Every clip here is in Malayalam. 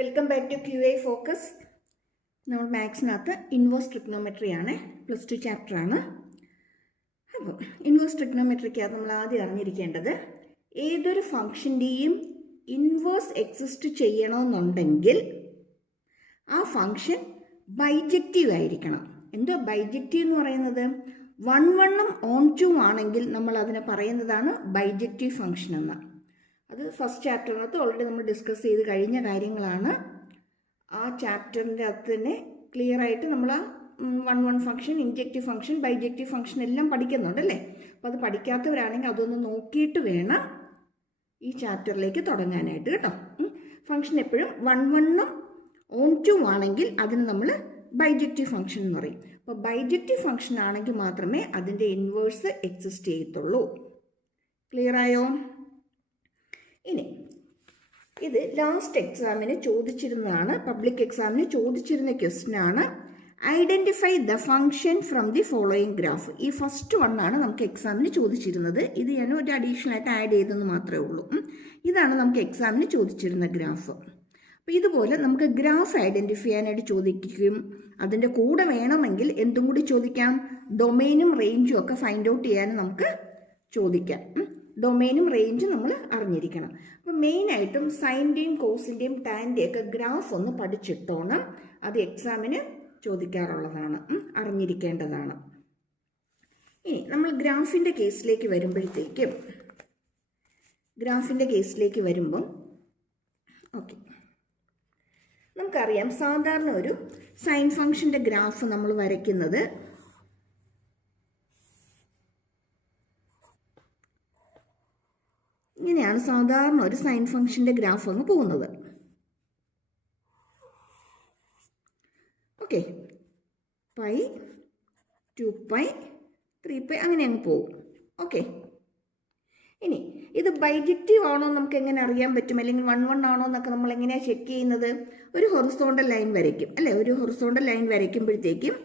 Welcome back to QA focus. നമ്മൾ മാത്സിനകത്ത് ഇൻവേഴ്സ് ട്രിഗ്നോമെട്രി ആണ്, +2 ചാപ്റ്റർ ആണ്. അപ്പോൾ ഇൻവേഴ്സ് ട്രിഗ്നോമെട്രിക്കകത്ത് നമ്മൾ ആദ്യം അറിഞ്ഞിരിക്കേണ്ടത്, ഏതൊരു ഫംഗ്ഷൻ്റെയും ഇൻവേഴ്സ് എക്സിസ്റ്റ് ചെയ്യണമെന്നുണ്ടെങ്കിൽ ആ ഫംഗ്ഷൻ ബൈജക്റ്റീവ് ആയിരിക്കണം. എന്തോ ബൈജക്റ്റീവ് എന്ന് പറയുന്നത് 1 1 ഓൺ 2 ആണെങ്കിൽ നമ്മൾ അതിനെ പറയുന്നതാണ് ബൈജക്റ്റീവ് ഫംഗ്ഷൻ എന്ന്. അത് ഫസ്റ്റ് ചാപ്റ്ററിനകത്ത് ഓൾറെഡി നമ്മൾ ഡിസ്കസ് ചെയ്ത് കഴിഞ്ഞ കാര്യങ്ങളാണ്. ആ ചാപ്റ്ററിൻ്റെ അകത്ത് തന്നെ ക്ലിയർ ആയിട്ട് നമ്മൾ 1 1 function, injective function, bijective function എല്ലാം പഠിക്കുന്നുണ്ട് അല്ലേ. അപ്പോൾ അത് പഠിക്കാത്തവരാണെങ്കിൽ അതൊന്ന് നോക്കിയിട്ട് വേണം ഈ ചാപ്റ്ററിലേക്ക് തുടങ്ങാനായിട്ട് കേട്ടോ. ഫംഗ്ഷൻ എപ്പോഴും 1 1 ഓൺ 2 ആണെങ്കിൽ അതിന് നമ്മൾ ബൈജക്റ്റീവ് ഫംഗ്ഷൻ എന്ന് പറയും. അപ്പോൾ ബൈജക്റ്റീവ് ഫംഗ്ഷൻ ആണെങ്കിൽ മാത്രമേ അതിൻ്റെ ഇൻവേഴ്സ് എക്സിസ്റ്റ് ചെയ്യത്തുള്ളൂ. ക്ലിയർ ആയോ? ഇനി ഇത് ലാസ്റ്റ് എക്സാമിന് ചോദിച്ചിരുന്നതാണ്, പബ്ലിക് എക്സാമിന് ചോദിച്ചിരുന്ന ക്വസ്റ്റ്യൻ ആണ്. Identify the function from the following graph. ഈ ഫസ്റ്റ് വണ്ണാണ് നമുക്ക് എക്സാമിന് ചോദിച്ചിരുന്നത്. ഇത് ഞാൻ ഒരു അഡീഷണൽ ആയിട്ട് ആഡ് ചെയ്തെന്ന് മാത്രമേ ഉള്ളൂ. ഇതാണ് നമുക്ക് എക്സാമിന് ചോദിച്ചിരുന്ന ഗ്രാഫ്. അപ്പോൾ ഇതുപോലെ നമുക്ക് ഗ്രാഫ് ഐഡൻറ്റിഫൈ ചെയ്യാനായിട്ട് ചോദിക്കും. അതിൻ്റെ കൂടെ വേണമെങ്കിൽ എന്തും കൂടി ചോദിക്കാം, ഡൊമെയിനും റേഞ്ചും ഒക്കെ ഫൈൻഡ് ഔട്ട് ചെയ്യാൻ നമുക്ക് ചോദിക്കാം. ഡൊമെയിനും റേഞ്ചും നമ്മൾ അറിഞ്ഞിരിക്കണം. അപ്പോൾ മെയിനായിട്ടും സൈൻ്റെയും കോസിൻ്റെയും ടാൻ്റെയും ഒക്കെ ഗ്രാഫ് ഒന്ന് പഠിച്ചിട്ടോണം. അത് എക്സാമിന് ചോദിക്കാറുള്ളതാണ്, അറിഞ്ഞിരിക്കേണ്ടതാണ്. ഇനി നമ്മൾ ഗ്രാഫിൻ്റെ കേസിലേക്ക് വരുമ്പം ഓക്കെ, നമുക്കറിയാം സാധാരണ ഒരു സൈൻ ഫംഗ്ഷൻ്റെ ഗ്രാഫ് നമ്മൾ വരയ്ക്കുന്നത് ഇങ്ങനെയാണ്. സാധാരണ ഒരു സൈൻ ഫംഗ്ഷൻ്റെ ഗ്രാഫ് അങ്ങ് പോകുന്നത്. ഓക്കെ, π 2π 3π അങ്ങനെ അങ്ങ് പോകും. ഓക്കെ, ഇനി ഇത് ബൈജക്റ്റീവ് ആണോ നമുക്ക് എങ്ങനെ അറിയാൻ പറ്റും, അല്ലെങ്കിൽ 1 1 ആണോ എന്നൊക്കെ നമ്മൾ എങ്ങനെയാണ് ചെക്ക് ചെയ്യുന്നത്? ഒരു ഹൊറിസോണ്ടൽ ലൈൻ വരയ്ക്കും അല്ലേ. ഒരു ഹൊറിസോണ്ടൽ ലൈൻ വരയ്ക്കുമ്പോഴത്തേക്കും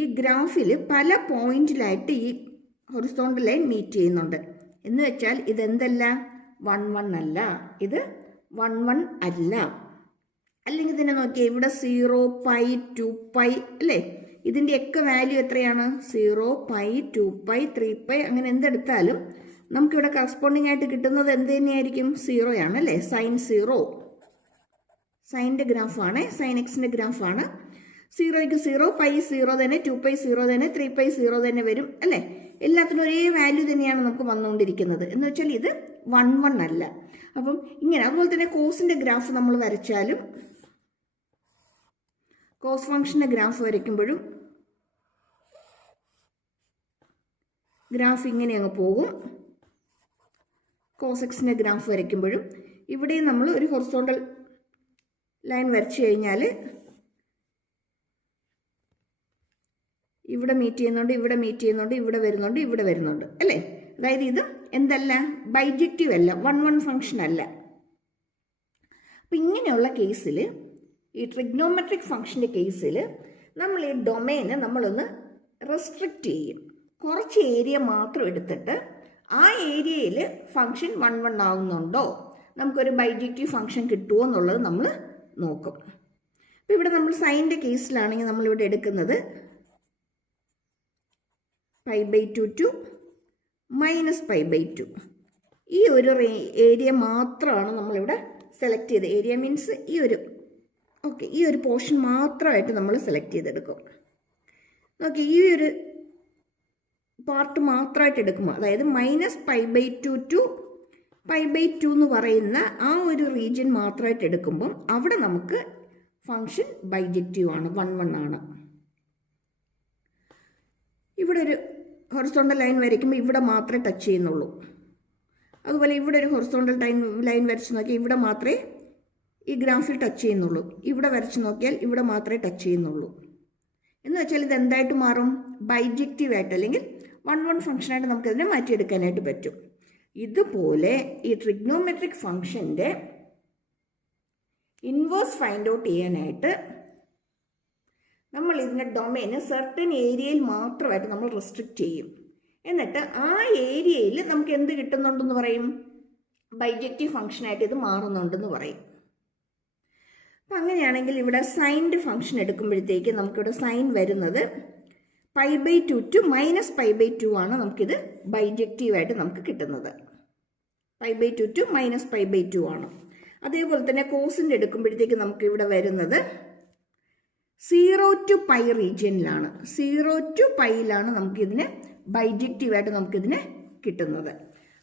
ഈ ഗ്രാഫിൽ പല പോയിന്റിലായിട്ട് ഈ ഹൊറിസോണ്ടൽ ലൈൻ മീറ്റ് ചെയ്യുന്നുണ്ട്. എന്ന് വെച്ചാൽ ഇതെന്തല്ല, 1 1 അല്ല, ഇത് 1 1 അല്ല. അല്ലെങ്കിൽ തന്നെ നോക്കിയാൽ ഇവിടെ 0 π 2π അല്ലേ. ഇതിൻ്റെയൊക്കെ വാല്യൂ എത്രയാണ്? 0 π 2π 3π അങ്ങനെ എന്തെടുത്താലും നമുക്കിവിടെ കറസ്പോണ്ടിങ് ആയിട്ട് കിട്ടുന്നത് എന്ത് തന്നെയായിരിക്കും? 0 ആണ് അല്ലേ. സൈൻ 0, സൈൻ്റെ ഗ്രാഫാണ്, സൈൻ എക്സിൻ്റെ ഗ്രാഫാണ്. 0ക്ക് 0, π 0 തന്നെ, 2π 0 തന്നെ, 3π 0 തന്നെ വരും അല്ലേ. എല്ലാത്തിനും ഒരേ വാല്യൂ തന്നെയാണ് നമുക്ക് വന്നുകൊണ്ടിരിക്കുന്നത്. എന്ന് വെച്ചാൽ ഇത് 1 1 അല്ല. അപ്പം ഇങ്ങനെ. അതുപോലെ തന്നെ കോസിൻ്റെ ഗ്രാഫ് നമ്മൾ വരച്ചാലും, കോസ് ഫംഗ്ഷൻ്റെ ഗ്രാഫ് വരയ്ക്കുമ്പോഴും ഗ്രാഫ് ഇങ്ങനെ അങ്ങ് പോകും. കോസ് എക്സിൻ്റെ ഗ്രാഫ് വരയ്ക്കുമ്പോഴും ഇവിടെയും നമ്മൾ ഒരു ഹൊറിസോണ്ടൽ ലൈൻ വരച്ചു കഴിഞ്ഞാൽ ഇവിടെ മീറ്റ് ചെയ്യുന്നുണ്ട്, ഇവിടെ മീറ്റ് ചെയ്യുന്നുണ്ട്, ഇവിടെ വരുന്നുണ്ട്, ഇവിടെ വരുന്നുണ്ട് അല്ലേ. അതായത് ഇത് എന്തല്ല, ബൈജക്റ്റീവ് അല്ല, 1 1 ഫംഗ്ഷൻ അല്ല. അപ്പം ഇങ്ങനെയുള്ള കേസിൽ, ഈ ട്രിഗ്നോമെട്രിക് ഫംഗ്ഷൻ്റെ കേസിൽ നമ്മൾ ഈ ഡൊമെയിന് നമ്മളൊന്ന് റെസ്ട്രിക്റ്റ് ചെയ്യും. കുറച്ച് ഏരിയ മാത്രം എടുത്തിട്ട് ആ ഏരിയയിൽ ഫംഗ്ഷൻ 1 1 ആവുന്നുണ്ടോ, നമുക്കൊരു ബൈജക്റ്റീവ് ഫംഗ്ഷൻ കിട്ടുമോ എന്നുള്ളത് നമ്മൾ നോക്കും. അപ്പോൾ ഇവിടെ നമ്മൾ സൈൻ്റെ കേസിലാണെങ്കിൽ നമ്മളിവിടെ എടുക്കുന്നത് π/2 to -π/2. ഈ ഒരു ഏരിയ മാത്രമാണ് നമ്മളിവിടെ സെലക്ട് ചെയ്ത്, ഏരിയ മീൻസ് ഈ ഒരു പോർഷൻ മാത്രമായിട്ട് നമ്മൾ സെലക്ട് ചെയ്തെടുക്കും. ഓക്കെ, ഈ ഒരു പാർട്ട് മാത്രമായിട്ട് എടുക്കുമ്പോൾ, അതായത് -π/2 to π/2 എന്ന് പറയുന്ന ആ ഒരു റീജിയൻ മാത്രമായിട്ട് എടുക്കുമ്പം അവിടെ നമുക്ക് ഫംഗ്ഷൻ ബൈജക്റ്റീവ് ആണ്, 1 1 ആണ്. ഇവിടെ ഒരു ഹൊറിസോണ്ടൽ ലൈൻ വരയ്ക്കുമ്പോൾ ഇവിടെ മാത്രമേ ടച്ച് ചെയ്യുന്നുള്ളൂ. അതുപോലെ ഇവിടെ ഒരു ഹൊറിസോണ്ടൽ ലൈൻ വരച്ച് നോക്കിയാൽ ഇവിടെ മാത്രമേ ഈ ഗ്രാഫിൽ ടച്ച് ചെയ്യുന്നുള്ളൂ. ഇവിടെ വരച്ച് നോക്കിയാൽ ഇവിടെ മാത്രമേ ടച്ച് ചെയ്യുന്നുള്ളൂ. എന്ന് വെച്ചാൽ ഇത് എന്തായിട്ട് മാറും? ബൈജക്റ്റീവ് ആയിട്ട്, അല്ലെങ്കിൽ 1 1 ഫംഗ്ഷനായിട്ട് നമുക്കതിനെ മാറ്റിയെടുക്കാനായിട്ട് പറ്റും. ഇതുപോലെ ഈ ട്രിഗ്നോമെട്രിക് ഫംഗ്ഷൻ്റെ ഇൻവേഴ്സ് ഫൈൻഡ് ഔട്ട് ചെയ്യാനായിട്ട് നമ്മൾ ഇതിൻ്റെ ഡൊമെയിന് സെർട്ടൻ ഏരിയയിൽ മാത്രമായിട്ട് നമ്മൾ റെസ്ട്രിക്റ്റ് ചെയ്യും. എന്നിട്ട് ആ ഏരിയയിൽ നമുക്ക് എന്ത് കിട്ടുന്നുണ്ടെന്ന് പറയും? ബൈജക്റ്റീവ് ഫംഗ്ഷനായിട്ട് ഇത് മാറുന്നുണ്ടെന്ന് പറയും. അപ്പം അങ്ങനെയാണെങ്കിൽ ഇവിടെ സൈൻ്റെ ഫംഗ്ഷൻ എടുക്കുമ്പോഴത്തേക്ക് നമുക്കിവിടെ സൈൻ വരുന്നത് π/2 ടു -π/2 ആണ് നമുക്കിത് ബൈജക്റ്റീവായിട്ട് നമുക്ക് കിട്ടുന്നത്. π/2 ടു -π/2 ആണ്. അതേപോലെ തന്നെ കോസിൻ്റെ എടുക്കുമ്പോഴത്തേക്ക് നമുക്ക് ഇവിടെ വരുന്നത് 0 ടു π റീജിയനിലാണ്. 0 ടു πയിലാണ് നമുക്കിതിനെ ബൈജക്റ്റീവായിട്ട് നമുക്കിതിനെ കിട്ടുന്നത്.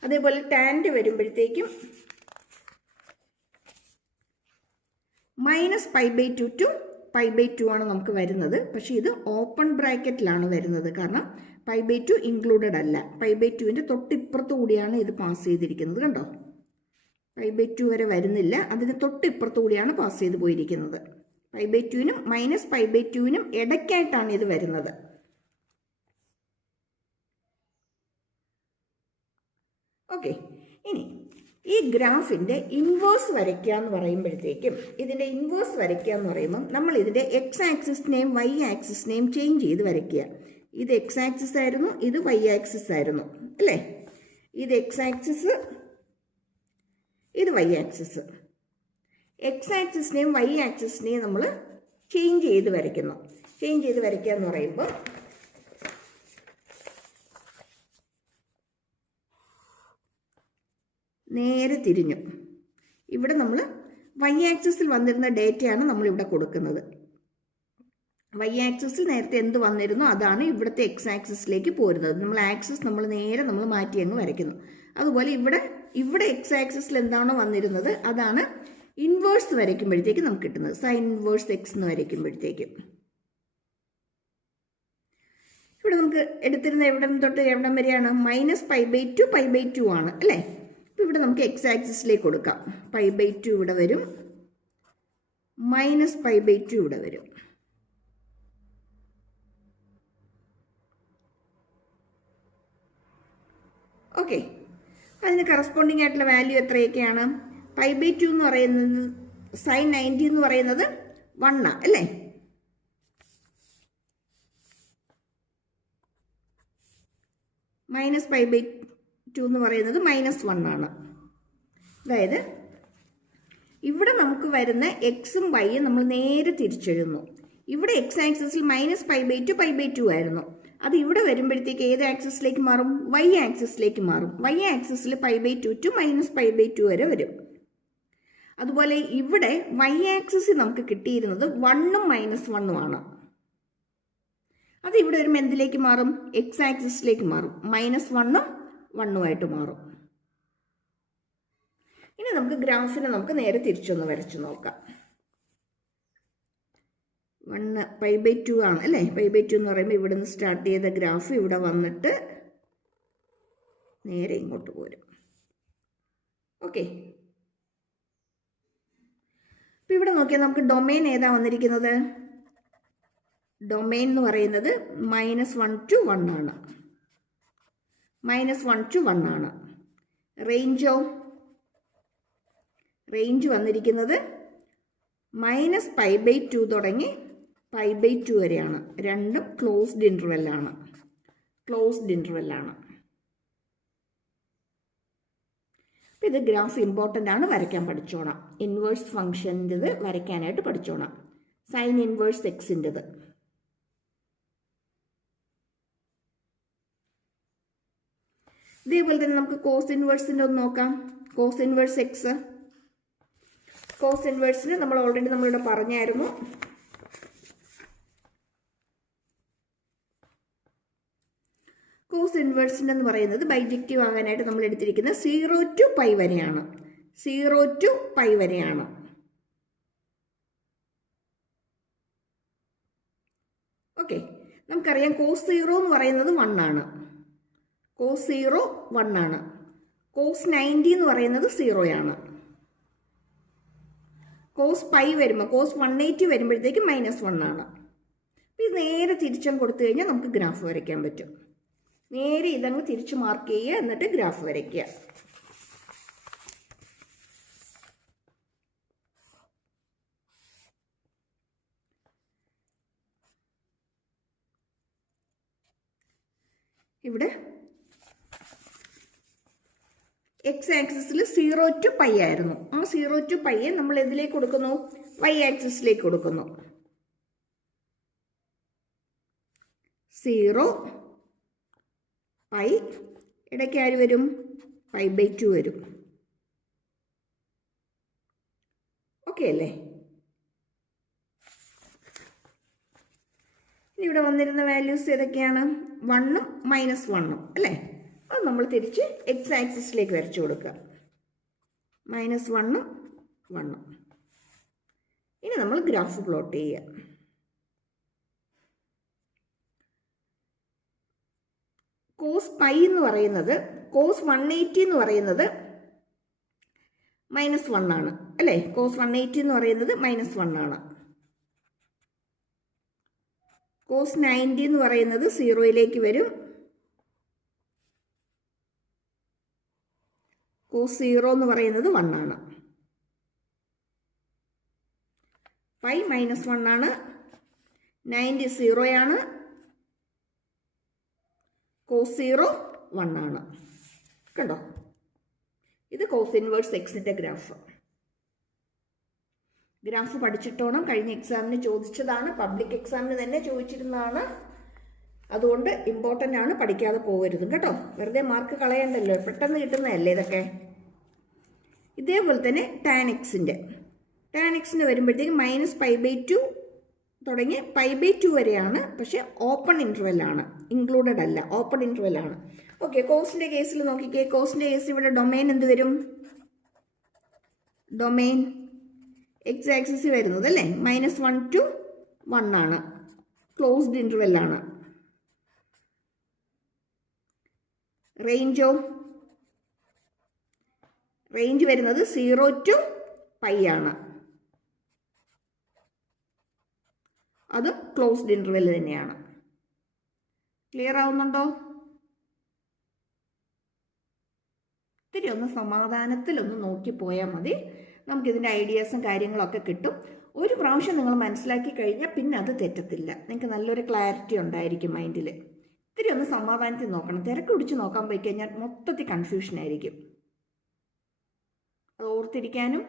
അതേപോലെ ടാൻ്റെ വരുമ്പോഴത്തേക്കും -π/2 ടു π/2 ആണ് നമുക്ക് വരുന്നത്. പക്ഷേ ഇത് ഓപ്പൺ ബ്രാക്കറ്റിലാണ് വരുന്നത്, കാരണം π/2 ഇൻക്ലൂഡഡ് അല്ല. π/2ൻ്റെ തൊട്ടിപ്പുറത്തു കൂടിയാണ് ഇത് പാസ് ചെയ്തിരിക്കുന്നത്. കണ്ടോ, π/2 വരെ വരുന്നില്ല, അതിന് തൊട്ടിപ്പുറത്തു കൂടിയാണ് പാസ് ചെയ്ത് പോയിരിക്കുന്നത്. π/2നും -π/2നും ഇടയ്ക്കായിട്ടാണ് ഇത് വരുന്നത്. ഓക്കെ, ഇനി ഈ ഗ്രാഫിൻ്റെ ഇൻവേഴ്സ് വരയ്ക്കുക എന്ന് പറയുമ്പോഴത്തേക്കും, ഇതിൻ്റെ ഇൻവേഴ്സ് വരയ്ക്കുക എന്ന് പറയുമ്പം നമ്മൾ ഇതിൻ്റെ എക്സ് ആക്സിസിനെയും വൈ ആക്സിസിനെയും ചേഞ്ച് ചെയ്ത് വരയ്ക്കുക. ഇത് എക്സ് ആക്സിസ് ആയിരുന്നു, ഇത് വൈ ആക്സിസ് ആയിരുന്നു അല്ലേ. ഇത് എക്സ് ആക്സിസ്, ഇത് വൈ ആക്സിസ്. എക്സ് ആക്സിസിനെയും വൈ ആക്സിസിനെയും നമ്മൾ ചേഞ്ച് ചെയ്ത് വരയ്ക്കുന്നു. ചേഞ്ച് ചെയ്ത് വരയ്ക്കുക എന്ന് പറയുമ്പോൾ നേരെ തിരിഞ്ഞു. ഇവിടെ നമ്മൾ വൈ ആക്സിസിൽ വന്നിരുന്ന ഡേറ്റയാണ് നമ്മളിവിടെ കൊടുക്കുന്നത്. വൈ ആക്സിസിൽ നേരത്തെ എന്ത് വന്നിരുന്നോ അതാണ് ഇവിടുത്തെ എക്സ് ആക്സിസിലേക്ക് പോരുന്നത്. നമ്മൾ ആക്സിസ് നേരെ മാറ്റി അങ്ങ് വരയ്ക്കുന്നു. അതുപോലെ ഇവിടെ എക്സ് ആക്സിസിൽ എന്താണോ വന്നിരുന്നത് അതാണ് ഇൻവേഴ്സ് വരയ്ക്കുമ്പോഴത്തേക്ക് നമുക്ക് കിട്ടുന്നത്. സൈൻ ഇൻവേഴ്സ് എക്സ് എന്ന് വരയ്ക്കുമ്പോഴത്തേക്കും ഇവിടെ നമുക്ക് എടുത്തിരുന്ന എവിടം തൊട്ട് എവിടം വരെയാണ്? -π/2 π/2 ആണ് അല്ലേ. അപ്പോൾ ഇവിടെ നമുക്ക് എക്സ് ആക്സിസിലേക്ക് കൊടുക്കാം. π/2 ഇവിടെ വരും, -π/2 ഇവിടെ വരും. ഓക്കെ, അതിന് കറസ്പോണ്ടിങ് ആയിട്ടുള്ള വാല്യൂ എത്രയൊക്കെയാണ്? π/2 എന്ന് പറയുന്നത് സൈൻ 90 എന്ന് പറയുന്നത് 1 അല്ലേ. -π/2 എന്ന് പറയുന്നത് -1 ആണ്. അതായത് ഇവിടെ നമുക്ക് വരുന്ന എക്സും വൈയും നമ്മൾ നേരെ തിരിച്ചെഴുതുന്നു. ഇവിടെ എക്സ് ആക്സിസിൽ -π/2 π/2 ആയിരുന്നു. അത് ഇവിടെ വരുമ്പോഴത്തേക്ക് ഏത് ആക്സിസിലേക്ക് മാറും? വൈ ആക്സിസിലേക്ക് മാറും. വൈ ആക്സിസിൽ π/2 ടു -π/2 വരെ വരും. അതുപോലെ ഇവിടെ വൈ ആക്സിസിൽ നമുക്ക് കിട്ടിയിരുന്നത് 1ഉം -1ഉം ആണ്. അത് ഇവിടെ വരുമ്പോൾ എന്തിലേക്ക് മാറും? എക്സ് ആക്സിസിലേക്ക് മാറും. -1ഉം 1ഉമായിട്ട് മാറും. ഇനി നമുക്ക് ഗ്രാഫിനെ നേരെ തിരിച്ചൊന്ന് വരച്ചു നോക്കാം. 1 π/2 ആണ് അല്ലേ. π/2 എന്ന് പറയുമ്പോൾ ഇവിടെ നിന്ന് സ്റ്റാർട്ട് ചെയ്ത ഗ്രാഫ് ഇവിടെ വന്നിട്ട് നേരെ ഇങ്ങോട്ട് പോരും. ഓക്കെ, അപ്പം ഇവിടെ നോക്കിയാൽ നമുക്ക് ഡൊമെയിൻ ഏതാ വന്നിരിക്കുന്നത്? ഡൊമെയിൻ എന്ന് പറയുന്നത് -1 to 1 ആണ്. -1 to 1 ആണ്. റേഞ്ച് വന്നിരിക്കുന്നത് -π/2 തുടങ്ങി π/2 വരെയാണ്. രണ്ടും ക്ലോസ്ഡ് ഇൻ്റർവെല്ലാണ്. അപ്പം ഇത് ഗ്രാഫ് ഇമ്പോർട്ടൻ്റ് ആണ്, വരയ്ക്കാൻ പഠിച്ചോണം. ഇൻവേഴ്സ് ഫംഗ്ഷൻ്റെത് വരയ്ക്കാനായിട്ട് പഠിച്ചോണം. Sine inverse എക്സിൻ്റെത്. ഇതേപോലെ തന്നെ നമുക്ക് കോസ് ഇൻവേഴ്സിൻ്റെ ഒന്ന് നോക്കാം. Cos inverse x. കോസ് ഇൻവേഴ്സിന് നമ്മൾ ഓൾറെഡി നമ്മളിവിടെ പറഞ്ഞായിരുന്നു. കോസ് ഇൻവേഴ്സിൻ്റെ എന്ന് പറയുന്നത് ബൈജക്റ്റീവ് ആകാനായിട്ട് നമ്മൾ എടുത്തിരിക്കുന്നത് 0 to π വരെയാണ്. 0 to π വരെയാണ്. ഓക്കെ, നമുക്കറിയാം കോസ് 0 എന്ന് പറയുന്നത് 1 ആണ്. കോസ് 0 1 ആണ്. കോസ് 90 എന്ന് പറയുന്നത് 0 ആണ്. കോസ് π വരുമ്പോൾ കോസ് 180 വരുമ്പോഴത്തേക്ക് -1 ആണ്. ഇത് നേരെ തിരിച്ചും കൊടുത്തു കഴിഞ്ഞാൽ നമുക്ക് ഗ്രാഫ് വരയ്ക്കാൻ പറ്റും. നേരെ ഇതങ്ങ് തിരിച്ച് മാർക്ക് ചെയ്യുക, എന്നിട്ട് ഗ്രാഫ് വരയ്ക്കുക. ഇവിടെ എക്സ് ആക്സിസിൽ 0 to π ആയിരുന്നു. ആ 0 to π നമ്മൾ എന്തിലേക്ക് കൊടുക്കുന്നു? വൈ ആക്സിസിലേക്ക് കൊടുക്കുന്നു. 0 π ഇടയ്ക്ക് ആര് വരും? π/2 വരും. ഓക്കെ അല്ലേ? ഇനി ഇവിടെ വന്നിരുന്ന വാല്യൂസ് ഏതൊക്കെയാണ്? 1ഉം -1ഉം അല്ലേ? അത് നമ്മൾ തിരിച്ച് എക്സ് ആക്സിസിലേക്ക് വരച്ചു കൊടുക്കുക. -1ഉം 1ഉം. ഇനി നമ്മൾ ഗ്രാഫ് പ്ലോട്ട് ചെയ്യുക. കോസ് π എന്ന് പറയുന്നത്, കോസ് 180 എന്ന് പറയുന്നത് -1 ആണ് അല്ലേ? കോസ് 180 എന്ന് പറയുന്നത് -1 ആണ്. കോസ് 90 എന്ന് പറയുന്നത് 0യിലേക്ക് വരും. കോസ് 0 എന്ന് പറയുന്നത് 1 ആണ്. π -1 ആണ്. 90 0 ആണ്. കോസ് 0 1 ആണ്. കണ്ടോ? ഇത് കോസ് ഇൻവേഴ്സ് എക്സിന്റെ ഗ്രാഫ്. ഗ്രാഫ് പഠിച്ചിട്ടോണം. കഴിഞ്ഞ എക്സാമിന് ചോദിച്ചതാണ്, പബ്ലിക് എക്സാമിന് തന്നെ ചോദിച്ചിരുന്നതാണ്. അതുകൊണ്ട് ഇമ്പോർട്ടൻ്റ് ആണ്, പഠിക്കാതെ പോകരുതും കേട്ടോ. വെറുതെ മാർക്ക് കളയണ്ടല്ലോ, പെട്ടെന്ന് കിട്ടുന്നതല്ലേ ഇതൊക്കെ. ഇതേപോലെ തന്നെ ടാൻ എക്സിൻ്റെ വരുമ്പോഴത്തേക്ക് -π/2 തുടങ്ങി π/2 വരെയാണ്. പക്ഷെ ഓപ്പൺ ഇൻ്റർവെൽ ആണ്, ഇൻക്ലൂഡഡ് അല്ല, ഓപ്പൺ ഇൻ്റർവെൽ ആണ്. ഓക്കെ, കോസിൻ്റെ കേസിൽ നോക്കിക്കേ. കോസിൻ്റെ കേസിൽ ഇവിടെ ഡൊമൈൻ എന്ത് വരും? ഡൊമൈൻ എക്സ് ആക്സിസ് വരുന്നത് അല്ലേ? -1 to 1 ആണ്, ക്ലോസ്ഡ് ഇൻ്റർവെൽ ആണ്. റേഞ്ച് വരുന്നത് 0 to π ആണ്. അതും ക്ലോസ്ഡ് ഇൻ്റർവെൽ തന്നെയാണ്. ക്ലിയർ ആവുന്നുണ്ടോ? ഇത്തിരി ഒന്ന് സമാധാനത്തിലൊന്ന് നോക്കിപ്പോയാൽ മതി. നമുക്കിതിൻ്റെ ഐഡിയാസും കാര്യങ്ങളൊക്കെ കിട്ടും. ഒരു പ്രാവശ്യം നിങ്ങൾ മനസ്സിലാക്കി കഴിഞ്ഞാൽ പിന്നെ അത് തെറ്റത്തില്ല. നിങ്ങൾക്ക് നല്ലൊരു ക്ലാരിറ്റി ഉണ്ടായിരിക്കും മൈൻഡിൽ. ഇത്തിരി ഒന്ന് സമാധാനത്തിൽ നോക്കണം. തിരക്ക് പിടിച്ച് നോക്കാൻ പോയി കഴിഞ്ഞാൽ മൊത്തത്തിൽ കൺഫ്യൂഷനായിരിക്കും. അത് ഓർത്തിരിക്കാനും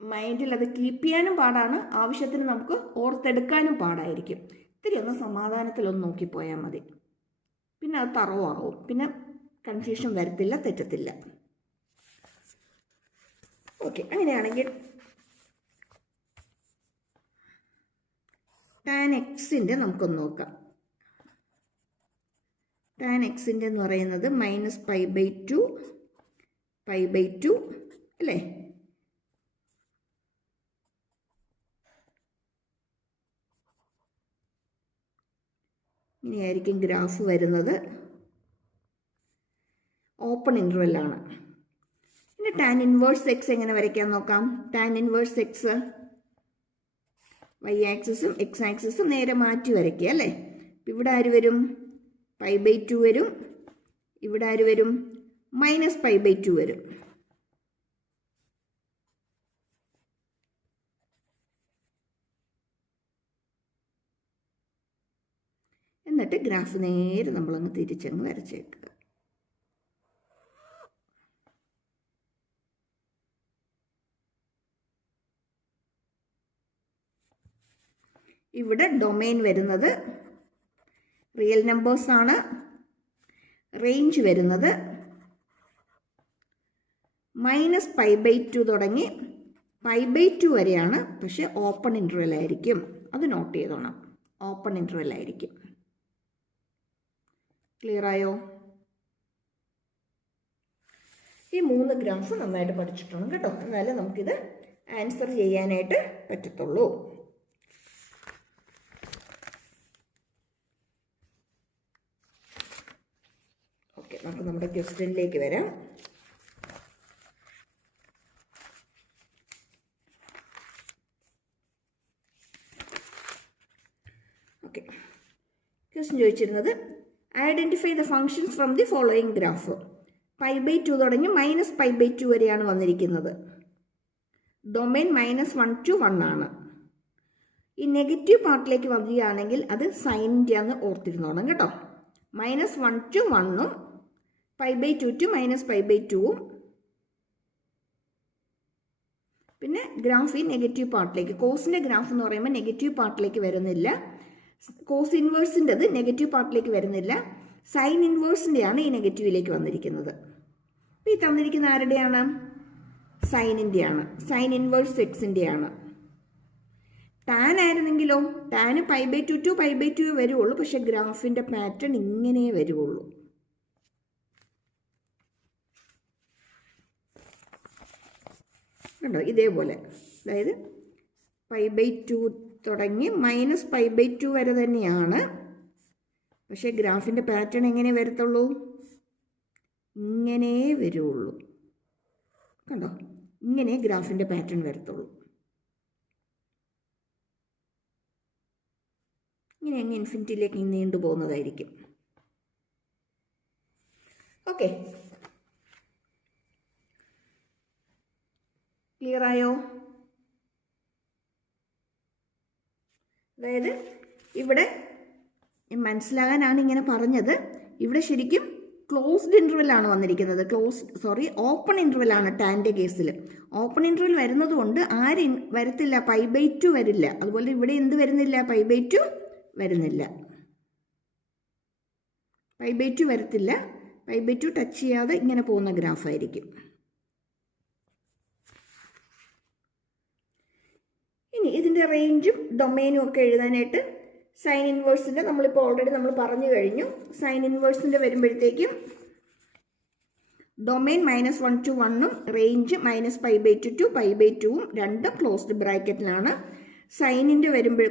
മൈൻഡിൽ അത് കീപ്പ് ചെയ്യാനും പാടാണ്. ആവശ്യത്തിന് നമുക്ക് ഓർത്തെടുക്കാനും പാടായിരിക്കും. ഇത്തിരി ഒന്ന് സമാധാനത്തിലൊന്ന് നോക്കിപ്പോയാൽ മതി. പിന്നെ അത് തറവാകും. പിന്നെ കൺഫ്യൂഷൻ വരത്തില്ല, തെറ്റത്തില്ല. ഓക്കെ, അങ്ങനെയാണെങ്കിൽ ടാൻ എക്സിൻ്റെ നമുക്കൊന്ന് നോക്കാം. ടാൻ എക്സിൻ്റെ എന്ന് പറയുന്നത് -π/2 അല്ലേ? ഇങ്ങനെയായിരിക്കും ഗ്രാഫ് വരുന്നത്. ഓപ്പൺ ഇൻ്റർവെൽ ആണ്. ഇനി ടാൻ ഇൻവേഴ്സ് എക്സ് എങ്ങനെ വരയ്ക്കാൻ നോക്കാം. ടാൻ ഇൻവേഴ്സ് എക്സ് വൈ ആക്സിസും എക്സ് ആക്സിസും നേരെ മാറ്റി വരയ്ക്കുക അല്ലേ? ഇവിടെ ആര് വരും? π/2 വരും. ഇവിടെ ആര് വരും? -π/2 വരും. എന്നിട്ട് ഗ്രാഫ് നേരെ നമ്മളങ്ങ് തിരിച്ചങ്ങ് വരച്ചേക്കുക. ഇവിടെ ഡൊമൈൻ വരുന്നത് റിയൽ നമ്പേഴ്സ് ആണ്. റേഞ്ച് വരുന്നത് -π/2 തുടങ്ങി π/2 വരെയാണ്. പക്ഷെ ഓപ്പൺ ഇൻ്റർവെൽ ആയിരിക്കും. അത് നോട്ട് ചെയ്തോണം, ഓപ്പൺ ഇൻ്റർവെൽ ആയിരിക്കും. ക്ലിയർ ആയോ? ഈ 3 ഗ്രാഫ് നന്നായിട്ട് പഠിച്ചിട്ടുണ്ട് കേട്ടോ. എന്നാലേ നമുക്കിത് ആൻസർ ചെയ്യാനായിട്ട് പറ്റത്തുള്ളൂ. ഓക്കെ, നമുക്ക് നമ്മുടെ ക്വസ്റ്റ്യനിലേക്ക് വരാം. ഓക്കെ, ക്വസ്റ്റ്യൻ ചോദിച്ചിരുന്നത് identify the functions from the following graph. π/2 തുടങ്ങി -π/2 വരെയാണ് വന്നിരിക്കുന്നത്. ഡൊമൈൻ -1 to 1 ആണ്. ഈ നെഗറ്റീവ് പാർട്ടിലേക്ക് വരികയാണെങ്കിൽ അത് സൈൻ്റെ ആണെന്ന് ഓർത്തിരുന്നോണം കേട്ടോ. -1 to 1ഉം π/2 ടു -π/2ഉം പിന്നെ ഗ്രാഫ് ഈ നെഗറ്റീവ് പാർട്ടിലേക്ക്, കോസിൻ്റെ ഗ്രാഫ് എന്ന് പറയുമ്പോൾ നെഗറ്റീവ് പാർട്ടിലേക്ക് വരുന്നില്ല, കോസ് ഇൻവേഴ്സിൻ്റെത് നെഗറ്റീവ് പാർട്ടിലേക്ക് വരുന്നില്ല, സൈൻ ഇൻവേഴ്സിൻ്റെയാണ് ഈ നെഗറ്റീവിലേക്ക് വന്നിരിക്കുന്നത്. അപ്പോൾ ഈ തന്നിരിക്കുന്ന ആരുടെയാണ്? സൈനിൻ്റെയാണ്, സൈൻ ഇൻവേഴ്സ് എക്സിൻ്റെയാണ്. ടാൻ ആയിരുന്നെങ്കിലോ, ടാന് π/2 ടു π/2 വരുള്ളൂ, പക്ഷെ ഗ്രാഫിൻ്റെ പാറ്റേൺ ഇങ്ങനെ വരുള്ളൂ. കണ്ടോ, ഇതേപോലെ, അതായത് π/2 തുടങ്ങി -π/2 വരെ തന്നെയാണ്, പക്ഷേ ഗ്രാഫിൻ്റെ പാറ്റേൺ എങ്ങനെ വരത്തുള്ളൂ? ഇങ്ങനെ വരുള്ളൂ. കണ്ടോ, ഇങ്ങനെ ഗ്രാഫിൻ്റെ പാറ്റേൺ വരത്തുള്ളൂ. ഇങ്ങനെ അങ്ങ് ഇൻഫിനിറ്റിയിലേക്ക് നീണ്ടു പോകുന്നതായിരിക്കും. ഓക്കെ, ക്ലിയർ ആയോ? അതായത് ഇവിടെ മനസ്സിലാകാനാണ് ഇങ്ങനെ പറഞ്ഞത്. ഇവിടെ ശരിക്കും ക്ലോസ്ഡ് ഇൻ്റർവെല്ലാണ് വന്നിരിക്കുന്നത്, ഓപ്പൺ ഇൻ്റർവെല്ലാണ് ടാൻ്റെ കേസിൽ. ഓപ്പൺ ഇൻ്റർവെൽ വരുന്നത് കൊണ്ട് വരത്തില്ല, π/2 വരില്ല. അതുപോലെ ഇവിടെ എന്ത് വരുന്നില്ല? π/2 വരുന്നില്ല, π/2 വരത്തില്ല. π/2 ടച്ച് ചെയ്യാതെ ഇങ്ങനെ പോകുന്ന ഗ്രാഫായിരിക്കും. ഇനി ഇതിൻ്റെ റേഞ്ചും ഡൊമൈനും ഒക്കെ എഴുതാനായിട്ട് സൈൻ ഇൻവേഴ്സിൻ്റെ നമ്മളിപ്പോൾ ഓൾറെഡി നമ്മൾ പറഞ്ഞു കഴിഞ്ഞു. സൈൻ ഇൻവേഴ്സിൻ്റെ വരുമ്പോഴത്തേക്കും ഡൊമൈൻ -1 to 1ഉം റേഞ്ച് -π/2 to π/2ഉം രണ്ടും ക്ലോസ്ഡ് ബ്രാക്കറ്റിലാണ്. സൈനിൻ്റെ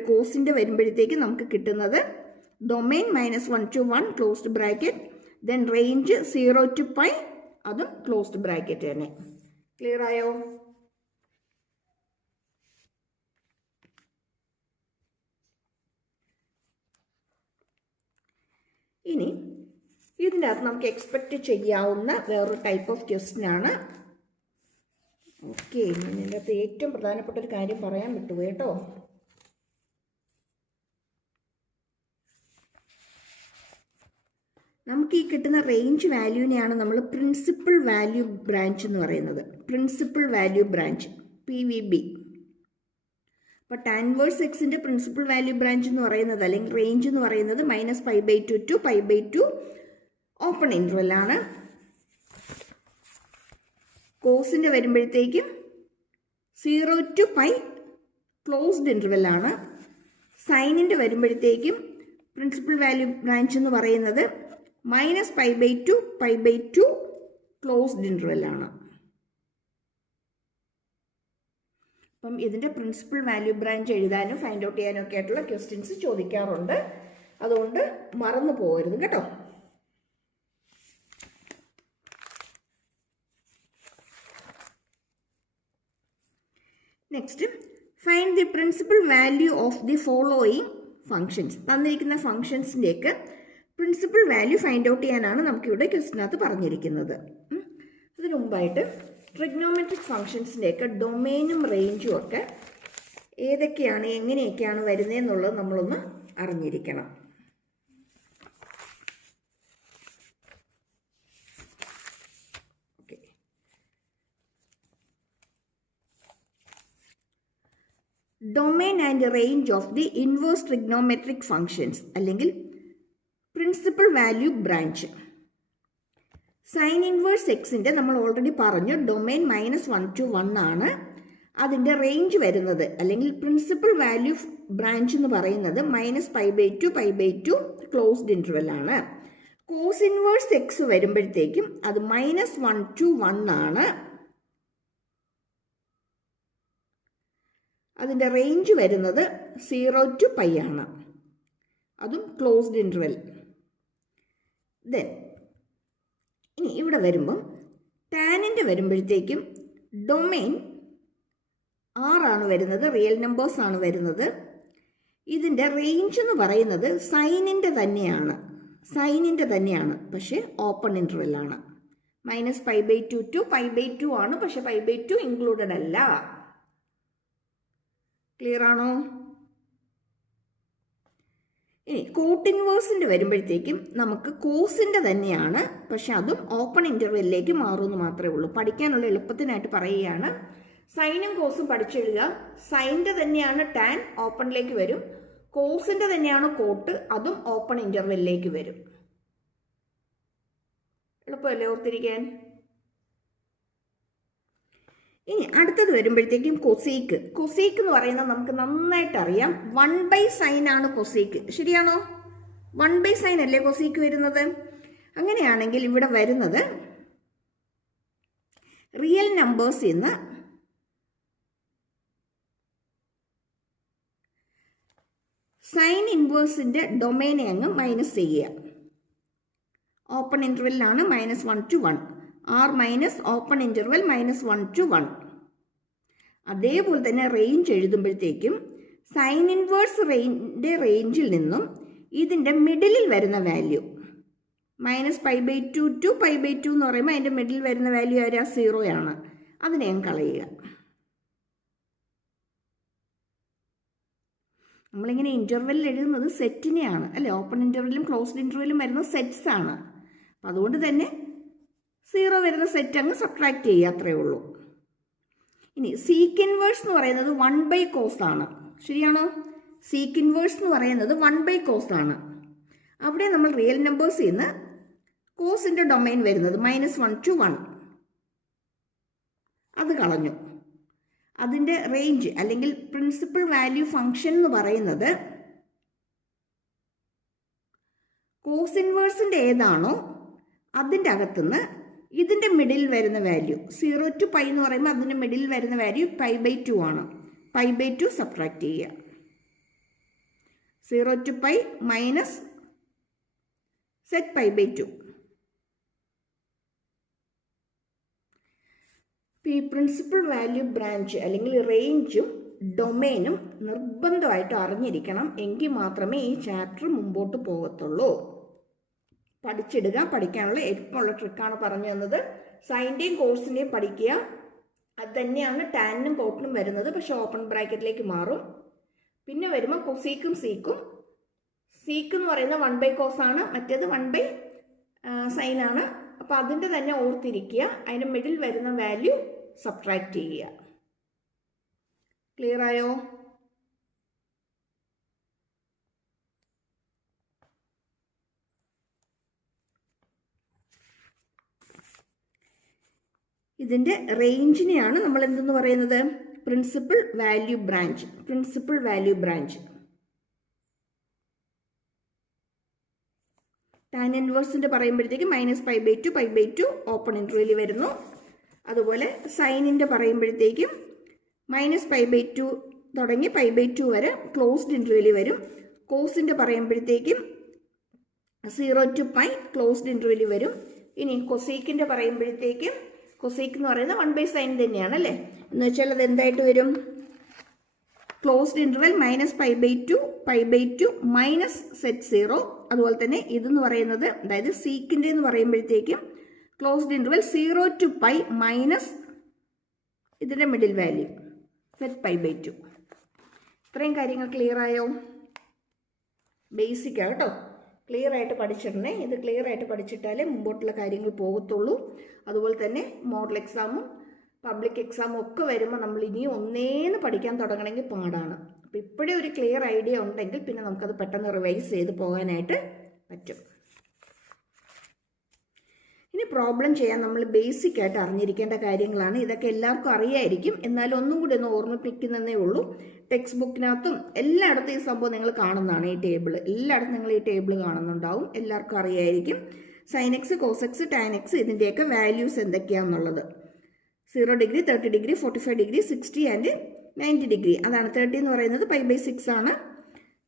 കോസിൻ്റെ വരുമ്പോഴത്തേക്കും നമുക്ക് കിട്ടുന്നത് domain -1 to 1 closed bracket, then range 0 to π അതും ക്ലോസ്ഡ് ബ്രാക്കറ്റ് തന്നെ. ക്ലിയർ ആയോ? ഇനി ഇതിൻ്റെ അകത്ത് നമുക്ക് എക്സ്പെക്റ്റ് ചെയ്യാവുന്ന വേറൊരു ടൈപ്പ് ഓഫ് ക്വസ്റ്റ്യൻ ആണ്. ഓക്കെ, ഞാൻ ഇതിൻ്റെ അകത്ത് ഏറ്റവും പ്രധാനപ്പെട്ട ഒരു കാര്യം പറയാൻ വിട്ടുപോയി കേട്ടോ. നമുക്ക് ഈ കിട്ടുന്ന റേഞ്ച് വാല്യൂവിനെയാണ് നമ്മൾ പ്രിൻസിപ്പൽ വാല്യൂ ബ്രാഞ്ച് എന്ന് പറയുന്നത്. Principal value branch, PVB. അപ്പോൾ ടാൻ ഇൻവേഴ്സ് എക്സിൻ്റെ പ്രിൻസിപ്പൽ വാല്യൂ ബ്രാഞ്ച് എന്ന് പറയുന്നത്, അല്ലെങ്കിൽ റേഞ്ച് എന്ന് പറയുന്നത് -π/2 to π/2 ഓപ്പൺ ഇൻ്റർവെല്ലാണ്. കോസിൻ്റെ വരുമ്പോഴത്തേക്കും 0 to π ക്ലോസ്ഡ് ഇൻ്റർവെല്ലാണ്. സൈനിൻ്റെ വരുമ്പോഴത്തേക്കും പ്രിൻസിപ്പൽ വാല്യൂ ബ്രാഞ്ച് എന്ന് പറയുന്നത് -π/2 π/2 ക്ലോസ്ഡ് ഇൻ്റർവെല്ലാണ്. അപ്പം ഇതിൻ്റെ പ്രിൻസിപ്പൽ വാല്യൂ ബ്രാഞ്ച് എഴുതാനും ഫൈൻഡ് ഔട്ട് ചെയ്യാനും ഒക്കെ ആയിട്ടുള്ള ക്വസ്റ്റ്യൻസ് ചോദിക്കാറുണ്ട്. അതുകൊണ്ട് മറന്നു പോകരുത് കേട്ടോ. Next, find the principal value of the following functions. തന്നിരിക്കുന്ന ഫങ്ഷൻസിൻ്റെയൊക്കെ പ്രിൻസിപ്പൽ വാല്യൂ ഫൈൻഡ് ഔട്ട് ചെയ്യാനാണ് നമുക്കിവിടെ ക്വസ്റ്റിനകത്ത് പറഞ്ഞിരിക്കുന്നത്. അതിനു മുമ്പായിട്ട് ട്രിഗ്നോമെട്രിക് ഫങ്ഷൻസിൻ്റെയൊക്കെ ഡൊമൈനും റേഞ്ചും ഒക്കെ ഏതൊക്കെയാണ്, എങ്ങനെയൊക്കെയാണ് വരുന്നതെന്നുള്ളത് നമ്മളൊന്ന് അറിഞ്ഞിരിക്കണം. Okay, domain and range of the inverse trigonometric functions അല്ലെങ്കിൽ principal value branch. Sine inverse എക്സിൻ്റെ നമ്മൾ ഓൾറെഡി പറഞ്ഞു ഡൊമൈൻ -1 to 1 ആണ്. അതിൻ്റെ റേഞ്ച് വരുന്നത് അല്ലെങ്കിൽ പ്രിൻസിപ്പൽ വാല്യൂ ബ്രാഞ്ച് എന്ന് പറയുന്നത് -π/2 π/2 ക്ലോസ്ഡ് ഇൻ്റർവെൽ ആണ്. കോസ് ഇൻവേഴ്സ് എക്സ് വരുമ്പോഴത്തേക്കും അത് -1 to 1 ആണ്. അതിൻ്റെ റേഞ്ച് വരുന്നത് 0 to π ആണ്, അതും ക്ലോസ്ഡ് ഇൻ്റർവെൽ. ദെൻ ഇനി ഇവിടെ വരുമ്പം ടാനിൻ്റെ വരുമ്പോഴത്തേക്കും ഡൊമൈൻ ആറാണ് വരുന്നത്, റിയൽ നമ്പേഴ്സ് ആണ് വരുന്നത്. ഇതിൻ്റെ റേഞ്ച് എന്ന് പറയുന്നത് സൈനിൻ്റെ തന്നെയാണ്, പക്ഷേ ഓപ്പൺ ഇൻ്റർവെല്ലാണ്. -π/2 to π/2 ആണ്, പക്ഷെ π/2 ഇൻക്ലൂഡഡ് അല്ല. ക്ലിയർ ആണോ? ഇനി കോട്ട് ഇൻവേഴ്സിൻ്റെ വരുമ്പോഴത്തേക്കും നമുക്ക് കോസിൻ്റെ തന്നെയാണ്, പക്ഷെ അതും ഓപ്പൺ ഇൻ്റർവെല്ലിലേക്ക് മാറുമെന്ന് മാത്രമേ ഉള്ളൂ. പഠിക്കാനുള്ള എളുപ്പത്തിനായിട്ട് പറയുകയാണ്. സൈനും കോസും പഠിച്ചെഴുതുക. സൈൻ്റെ തന്നെയാണ് ടാൻ, ഓപ്പണിലേക്ക് വരും. കോസിൻ്റെ തന്നെയാണ് കോട്ട്, അതും ഓപ്പൺ ഇൻ്റർവെല്ലിലേക്ക് വരും. എളുപ്പമല്ലേ ഓർത്തിരിക്കാൻ? ഇനി അടുത്തത് വരുമ്പോഴത്തേക്കും കൊസീക്ക്. കൊസീക്ക് എന്ന് പറയുന്നത് നമുക്ക് നന്നായിട്ട് അറിയാം, 1/sin ആണ് കൊസീക്ക്. ശരിയാണോ? 1/sin അല്ലേ കൊസീക്ക് വരുന്നത്? അങ്ങനെയാണെങ്കിൽ ഇവിടെ വരുന്നത് റിയൽ നമ്പേഴ്സിൽ നിന്ന് സൈൻ ഇൻവേഴ്സിൻ്റെ ഡൊമൈനെ അങ്ങ് മൈനസ് ചെയ്യുക. ഓപ്പൺ ഇൻ്റർവെല്ലാണ് -1 to 1. R minus open interval -1 to 1. അതേപോലെ തന്നെ റേഞ്ച് എഴുതുമ്പോഴത്തേക്കും സൈൻ ഇൻവേഴ്സ് റേഞ്ചിൽ നിന്നും ഇതിൻ്റെ മിഡിലിൽ വരുന്ന വാല്യൂ -π/2 to π/2 എന്ന് പറയുമ്പോൾ അതിൻ്റെ മിഡിൽ വരുന്ന വാല്യൂ ആരാ? 0 ആണ്. അതിനെ ഞാൻ കളയുക. നമ്മളിങ്ങനെ ഇൻ്റർവെല്ലിൽ എഴുതുന്നത് സെറ്റിനെയാണ് അല്ലേ? ഓപ്പൺ ഇൻ്റർവെല്ലും ക്ലോസ്ഡ് ഇൻ്റർവെല്ലും വരുന്ന സെറ്റ്സ് ആണ്. അപ്പം അതുകൊണ്ട് തന്നെ 0 വരുന്ന സെറ്റ് അങ്ങ് സബ്ട്രാക്ട് ചെയ്യുക, അത്രയേ ഉള്ളൂ. ഇനി സീക്ക് ഇൻവേഴ്സ് എന്ന് പറയുന്നത് 1/cos ആണ്. ശരിയാണോ? സീക്ക് ഇൻവേഴ്സ് എന്ന് പറയുന്നത് 1/cos ആണ്. അവിടെ നമ്മൾ റിയൽ നമ്പേഴ്സിൽ നിന്ന് കോസിൻ്റെ ഡൊമൈൻ വരുന്നത് -1 to 1, അത് കളഞ്ഞു. അതിൻ്റെ റേഞ്ച് അല്ലെങ്കിൽ പ്രിൻസിപ്പൽ വാല്യൂ ഫംഗ്ഷൻ എന്ന് പറയുന്നത് കോസ് ഇൻവേഴ്സിൻ്റെ ഏതാണോ അതിൻ്റെ അകത്തുനിന്ന് ഇതിൻ്റെ മിഡിൽ വരുന്ന വാല്യൂ 0 to π എന്ന് പറയുമ്പോൾ അതിൻ്റെ മിഡിൽ വരുന്ന വാല്യൂ π/2 ആണ്. π/2 സബ്ട്രാക്ട് ചെയ്യുക. 0 to π മൈനസ് സെറ്റ് π/2. ഈ പ്രിൻസിപ്പൽ വാല്യൂ ബ്രാഞ്ച് അല്ലെങ്കിൽ റേഞ്ചും ഡൊമൈനും നിർബന്ധമായിട്ട് അറിഞ്ഞിരിക്കണം. എങ്കിൽ മാത്രമേ ഈ ചാപ്റ്റർ മുമ്പോട്ട് പോകത്തുള്ളൂ. പഠിച്ചിടുക. പഠിക്കാനുള്ള എളുപ്പമുള്ള ട്രിക്കാണ് പറഞ്ഞു തന്നത്. സൈൻ്റെയും കോഴ്സിൻ്റെയും പഠിക്കുക. അത് തന്നെയാണ് ടാനും കോട്ടിനും വരുന്നത്, പക്ഷെ ഓപ്പൺ ബ്രാക്കറ്റിലേക്ക് മാറും. പിന്നെ വരുമ്പോൾ കൊസീക്കും സീക്കും. സീക്ക് എന്ന് പറയുന്നത് 1/cos ആണ്, മറ്റേത് 1/sin ആണ്. അപ്പോൾ അതിൻ്റെ തന്നെ ഓർത്തിരിക്കുക. അതിൻ്റെ മിഡിൽ വരുന്ന വാല്യൂ സബ്ട്രാക്ട് ചെയ്യുക. ക്ലിയർ ആയോ? ഇതിൻ്റെ റേഞ്ചിനെയാണ് നമ്മൾ എന്തെന്ന് പറയുന്നത്? Principal value branch. Principal value branch. Tan ഇൻവേഴ്സിൻ്റെ പറയുമ്പോഴത്തേക്ക് -π/2 π/2 ഓപ്പൺ ഇൻ്റർവെല്ലിൽ വരുന്നു. അതുപോലെ സൈനിൻ്റെ പറയുമ്പോഴത്തേക്കും -π/2 തുടങ്ങി π/2 വരെ ക്ലോസ്ഡ് ഇൻ്റർവെല്ലിൽ വരും. കോസിൻ്റെ പറയുമ്പോഴത്തേക്കും 0 to π ക്ലോസ്ഡ് ഇൻ്റർവെല്ലിൽ വരും. ഇനി കൊസീക്കിൻ്റെ പറയുമ്പോഴത്തേക്കും കൊസീക്ക് എന്ന് പറയുന്നത് 1/sin തന്നെയാണ് അല്ലേ? എന്ന് വെച്ചാൽ അത് എന്തായിട്ട് വരും? Closed interval -π/2 π/2 minus set 0. അതുപോലെ തന്നെ ഇതെന്ന് പറയുന്നത്, അതായത് സീക്കിൻ്റെ എന്ന് പറയുമ്പോഴത്തേക്കും ക്ലോസ്ഡ് ഇൻ്റർവെൽ 0 to π മൈനസ് ഇതിൻ്റെ മിഡിൽ വാല്യൂ സെറ്റ് π/2. ഇത്രയും കാര്യങ്ങൾ ക്ലിയർ ആയോ? ബേസിക്കാണ് കേട്ടോ. ക്ലിയർ ആയിട്ട് പഠിച്ചിടണേ. ഇത് ക്ലിയർ ആയിട്ട് പഠിച്ചിട്ടാലേ മുമ്പോട്ടുള്ള കാര്യങ്ങൾ പോകത്തുള്ളൂ. അതുപോലെ തന്നെ മോഡൽ എക്സാമും പബ്ലിക് എക്സാമും ഒക്കെ വരുമ്പോൾ നമ്മൾ ഇനിയും ഒന്നേന്ന് പഠിക്കാൻ തുടങ്ങണമെങ്കിൽ പാടാണ്. അപ്പോൾ ഇപ്പോഴേ ഒരു ക്ലിയർ ഐഡിയ ഉണ്ടെങ്കിൽ പിന്നെ നമുക്കത് പെട്ടെന്ന് റിവൈസ് ചെയ്ത് പോകാനായിട്ട് പറ്റും. ഇനി പ്രോബ്ലം ചെയ്യാൻ നമ്മൾ ബേസിക് ആയിട്ട് അറിഞ്ഞിരിക്കേണ്ട കാര്യങ്ങളാണ്. ഇതൊക്കെ എല്ലാവർക്കും അറിയായിരിക്കും, എന്നാലും ഒന്നും കൂടി ഒന്ന് ഓർമ്മിപ്പിക്കുന്നതേ ഉള്ളൂ. ടെക്സ്റ്റ് ബുക്കിനകത്തും എല്ലായിടത്തും ഈ സംഭവം നിങ്ങൾ കാണുന്നതാണ്. ഈ ടേബിൾ എല്ലായിടത്തും നിങ്ങൾ ഈ ടേബിൾ കാണുന്നുണ്ടാവും. എല്ലാവർക്കും അറിയായിരിക്കും. Sine x, cos x, tan x ഇതിൻ്റെയൊക്കെ വാല്യൂസ് എന്തൊക്കെയാണെന്നുള്ളത്. 0 degree, 30 degree, 45 degree, 60 and 90 degree. അതാണ് 30 എന്ന് പറയുന്നത് π/6 ആണ്.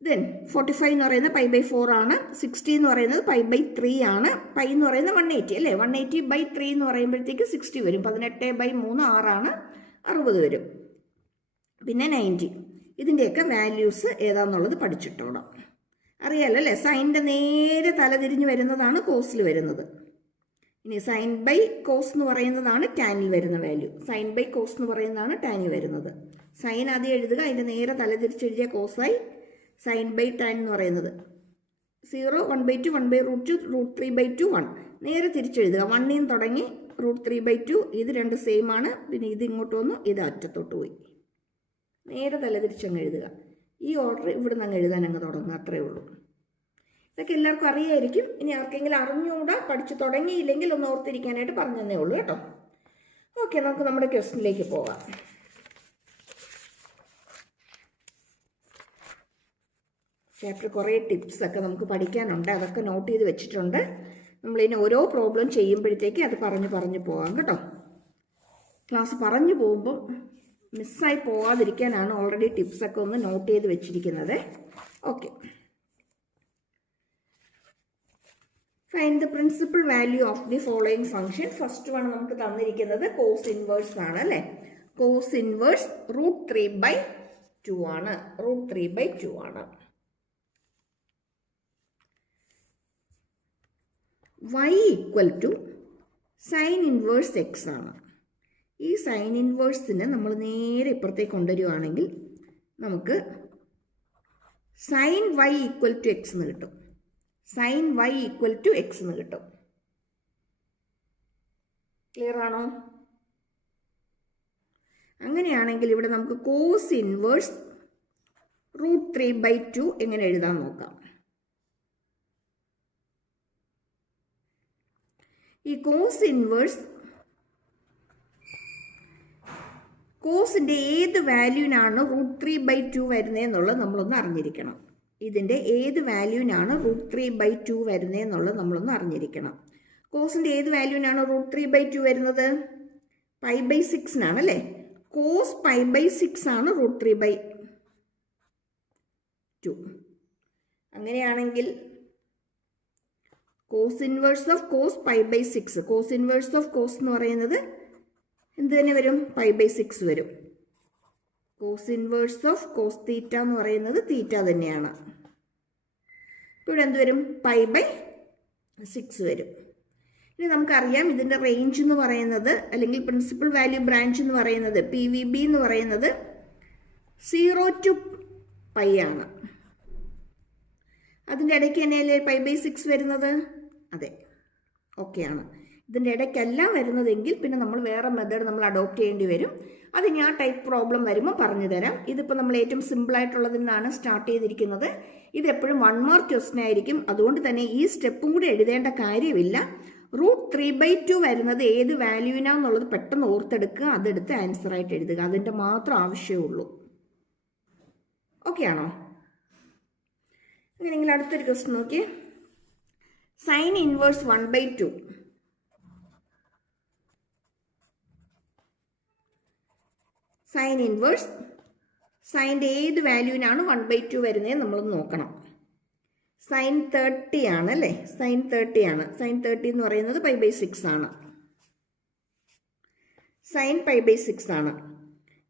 ദെൻ 45 എന്ന് പറയുന്നത് π/4 ആണ്. 60 എന്ന് പറയുന്നത് π/3 ആണ്. പൈ എന്ന് പറയുന്നത് 180 അല്ലേ? 180/3 എന്ന് പറയുമ്പോഴത്തേക്ക് 60 വരും. 18/3 6 60 വരും. പിന്നെ 90. ഇതിൻ്റെയൊക്കെ വാല്യൂസ് ഏതാണെന്നുള്ളത് പഠിച്ചിട്ടോളാം. അറിയാലോ അല്ലേ? സൈൻ്റെ നേരെ തലതിരിഞ്ഞ് വരുന്നതാണ് കോസിൽ വരുന്നത്. ഇനി സൈൻ ബൈ കോസ് എന്ന് പറയുന്നതാണ് ടാനിൽ വരുന്ന വാല്യൂ. സൈൻ ബൈ കോസ് എന്ന് പറയുന്നതാണ് ടാനിൽ വരുന്നത്. സൈൻ ആദ്യം എഴുതുക, അതിൻ്റെ നേരെ തലതിരിച്ചെഴുതിയ കോസായി സൈൻ ബൈ ടാൻ എന്ന് പറയുന്നത്. 0 1/2 1/√2 √3/2 1. നേരെ തിരിച്ചെഴുതുക. 1ൽ നിന്ന് തുടങ്ങി √3/2. ഇത് രണ്ട് സെയിം ആണ്. പിന്നെ ഇത് ഇങ്ങോട്ട് വന്നു, ഇത് അറ്റത്തോട്ട് പോയി. നേരെ തല തിരിച്ചങ്ങ് എഴുതുക. ഈ ഓർഡർ ഇവിടെ നിന്ന് അങ്ങ് എഴുതാൻ അങ്ങ് തുടങ്ങുക. അത്രയേ ഉള്ളൂ. ഇതൊക്കെ എല്ലാവർക്കും അറിയായിരിക്കും. ഇനി ആർക്കെങ്കിലും അറിഞ്ഞുകൂടാ, പഠിച്ചു തുടങ്ങിയില്ലെങ്കിൽ ഒന്ന് ഓർത്തിരിക്കാനായിട്ട് പറഞ്ഞു തന്നേ ഉള്ളൂ കേട്ടോ. ഓക്കെ, നമുക്ക് നമ്മുടെ ക്വസ്റ്റ്യനിലേക്ക് പോകാം. ചാപ്റ്റർ കുറേ ടിപ്സൊക്കെ നമുക്ക് പഠിക്കാനുണ്ട്. അതൊക്കെ നോട്ട് ചെയ്ത് വെച്ചിട്ടുണ്ട്. നമ്മളിനി ഓരോ പ്രോബ്ലം ചെയ്യുമ്പോഴത്തേക്ക് അത് പറഞ്ഞു പോകാം കേട്ടോ. ക്ലാസ് പറഞ്ഞു പോകുമ്പോൾ മിസ്സായി പോകാതിരിക്കാനാണ് ഓൾറെഡി ടിപ്സൊക്കെ ഒന്ന് നോട്ട് ചെയ്ത് വെച്ചിരിക്കുന്നത്. Okay, find the principal value of the following function. First one നമുക്ക് തന്നിരിക്കുന്നത് കോസ് ഇൻവേഴ്സ് ആണ് അല്ലേ. കോസ് ഇൻവേഴ്സ് √3/2 ആണ്. √3/2 ആണ്. y equal to sine inverse x ആണ്. ഈ സൈൻ ഇൻവേഴ്സിന് നമ്മൾ നേരെ ഇപ്പുറത്തേക്ക് കൊണ്ടുവരികയാണെങ്കിൽ നമുക്ക് sine y equal to x എന്ന് കിട്ടും. Sine y equal to x എന്ന് കിട്ടും. ക്ലിയർ ആണോ? അങ്ങനെയാണെങ്കിൽ ഇവിടെ നമുക്ക് കോസ് ഇൻവേഴ്സ് √3/2 എങ്ങനെ എഴുതാൻ നോക്കാം. ഈ കോസ് ഇൻവേഴ്സ് കോസിൻ്റെ ഏത് വാല്യൂവിനാണ് √3/2 വരുന്നതെന്നുള്ളത് നമ്മളൊന്ന് അറിഞ്ഞിരിക്കണം. ഇതിൻ്റെ ഏത് വാല്യൂവിനാണ് √3/2 വരുന്നതെന്നുള്ളത് നമ്മളൊന്ന് അറിഞ്ഞിരിക്കണം. കോസിൻ്റെ ഏത് വാല്യൂവിനാണ് √3/2 വരുന്നത്? π/6 അല്ലേ. കോസ് π/6 ആണ് √3/2. അങ്ങനെയാണെങ്കിൽ cos inverse of cos π/6, cos inverse of cos എന്ന് പറയുന്നത് എന്ത് തന്നെ വരും? π/6 വരും. Cos inverse of cos theta എന്ന് പറയുന്നത് തീറ്റ തന്നെയാണ്. ഇവിടെ എന്ത് വരും? π/6 വരും. ഇനി നമുക്കറിയാം ഇതിൻ്റെ റേഞ്ച് എന്ന് പറയുന്നത്, അല്ലെങ്കിൽ പ്രിൻസിപ്പൽ വാല്യൂ ബ്രാഞ്ച് എന്ന് പറയുന്നത്, PVB എന്ന് പറയുന്നത് 0 to π ആണ്. അതിൻ്റെ ഇടയ്ക്ക് തന്നെയല്ലേ π/6 വരുന്നത്? അതെ, ഓക്കെയാണ്. ഇതിൻ്റെ ഇടയ്ക്കെല്ലാം വരുന്നതെങ്കിൽ പിന്നെ നമ്മൾ വേറെ മെത്തേഡ് നമ്മൾ അഡോപ്റ്റ് ചെയ്യേണ്ടി വരും. അത് ഞാൻ ടൈപ്പ് പ്രോബ്ലം വരുമ്പോൾ പറഞ്ഞു തരാം. ഇതിപ്പോൾ നമ്മൾ ഏറ്റവും സിമ്പിളായിട്ടുള്ളതിൽ നിന്നാണ് സ്റ്റാർട്ട് ചെയ്തിരിക്കുന്നത്. ഇതെപ്പോഴും 1 മാർക്ക് ക്വസ്റ്റ്യൻ ആയിരിക്കും. അതുകൊണ്ട് തന്നെ ഈ സ്റ്റെപ്പും കൂടി എഴുതേണ്ട കാര്യമില്ല. √3/2 വരുന്നത് ഏത് വാല്യൂവിനാന്നുള്ളത് പെട്ടെന്ന് ഓർത്തെടുക്കുക, അതെടുത്ത് ആൻസറായിട്ട് എഴുതുക. അതിൻ്റെ മാത്രം ആവശ്യമേ ഓക്കെ ആണോ? അങ്ങനെയെങ്കിൽ അടുത്തൊരു ക്വസ്റ്റ്യൻ നോക്കിയേ. Sine inverse 1/2. സൈൻ ഇൻവേഴ്സ്, സൈൻ്റെ ഏത് വാല്യൂവിനാണ് 1/2 വരുന്നത് നമ്മളൊന്ന് നോക്കണം. സൈൻ 30 ആണ് അല്ലേ. സൈൻ 30 ആണ്. സൈൻ 30 എന്ന് പറയുന്നത് π/6 ആണ്. സൈൻ π/6 ആണ്.